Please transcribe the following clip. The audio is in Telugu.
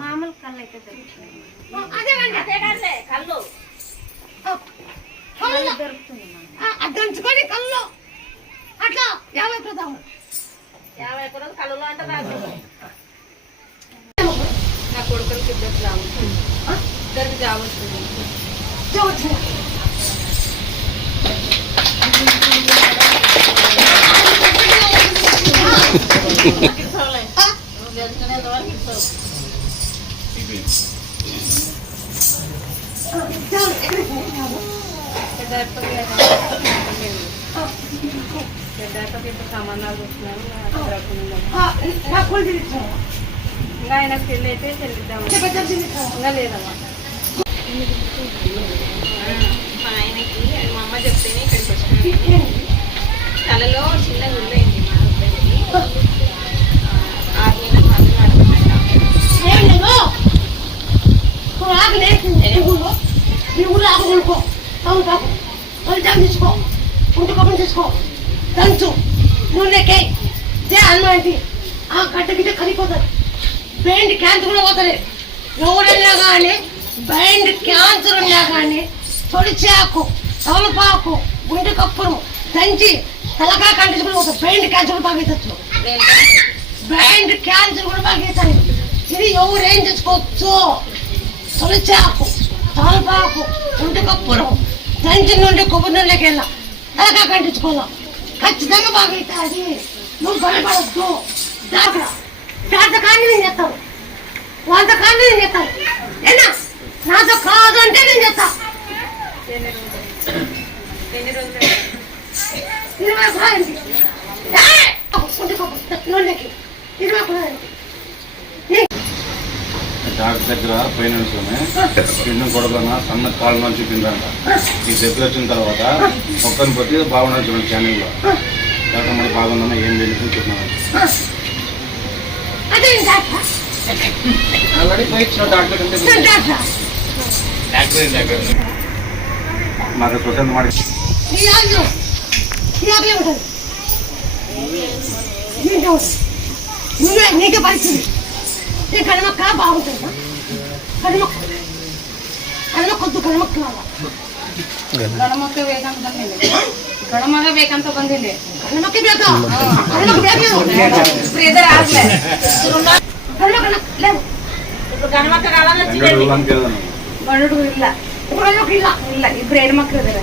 మామూలు కళ్ళు అయితే దొరుకుతుంది అడ్డంచుకొని కళ్ళు అట్లా 50 ప్రధానం 50 ఎకరాలు కళ్ళలో అంటే రాదు. నా కొడుకులకి ఇద్దరు జాబ్ వస్తుంది, ఇద్దరికి జాబ్ వస్తుంది. ఇప్పుడు సంబంధాలు వస్తున్నాను. ఇంకా ఆయనకు పెళ్ళి అయితే చెల్లిద్దాము. ఇంకా లేదమ్మా మా ఆయనకి మా అమ్మ చెప్తేనే ఇక్కడికి వచ్చినాను. తలలో చిన్న గుళ్ళైంది మా హస్బెండ్కి. 6 నెలలు తీసుకో ఉంటుకోపని తీసుకో దంచు నూనెకే హనుమాంటి ఆ గడ్డ గిడ్డ కరిగిపోతుంది. బ్రెయిన్ క్యాన్సర్ కూడా పోతుంది. ఎవరైనా కానీ బ్రెయిన్ క్యాన్సర్ ఉన్నా కానీ తొలిచాకు తమలపాకు గుండె కప్పును దంచి తలకాయ కంటించుకుని పోతుంది. బ్రెయిన్ క్యాన్సర్ కూడా బాగా బ్రెయిన్ క్యాన్సర్ కూడా బాగా అవుతాయి. ఇది ఎవరేం చేసుకోవచ్చు? తొలిచాకు తమలపాకు గుండె కప్పును దంచి నుండి కొబ్బరి నూనెకి వెళ్ళా తలకాయ కంటించుకోవాలా ఖచ్చితంగా బాగా అవుతుంది. నువ్వు భయపడద్దు. డాక్టర్ కానీ నేను చేస్తాను, వాళ్ళ కానీ నేను చేస్తాను. ఏనా నాతో కాదు అంటే నేను చేస్తా. 20 రూపాయలు నూనెకి 20 రూపాయలు. డాక్టర్ దగ్గర పోయిన పిండం కొడదన్న సన్న కాళ్ళ చూపిందంట. ఈ దగ్గర వచ్చిన తర్వాత ఒక్కరిని బట్టి బాగున్నారు చూడండి ఛానల్లో. డాక్టర్ మనకి బాగుందన్న ఏం తెలియదు చెప్తున్నాను. ఆల్రెడీ పోయించిన డాక్టర్ కంటే మాకు స్వచ్ఛంద మాట నీకే పరిస్థితి. నీ కడమక్క బాగుంటుందా? కడమక్క కడమకొద్దు కడమక్క ಗಣಮಕ್ಕೆ ಬೇಕಂತ ಬಂದಿದೆ. ಗಣಮಗ ಬೇಕಂತ ಬಂದಿದೆ. ಗಣಮಕ್ಕೆ ಬೇಕಾ? ಗಣಮಕ್ಕೆ ಬೇಕು. ಬ್ರೇದರ್ ಆಗ್ಲೇ. ఇప్పుడు గణమక్క కావాలని గణుడు గణుడు ಇಲ್ಲ. ಇಲ್ಲ ಇಬ್ರು ಹೆಣ್ಮಕ್ಳು ಇದಾರೆ.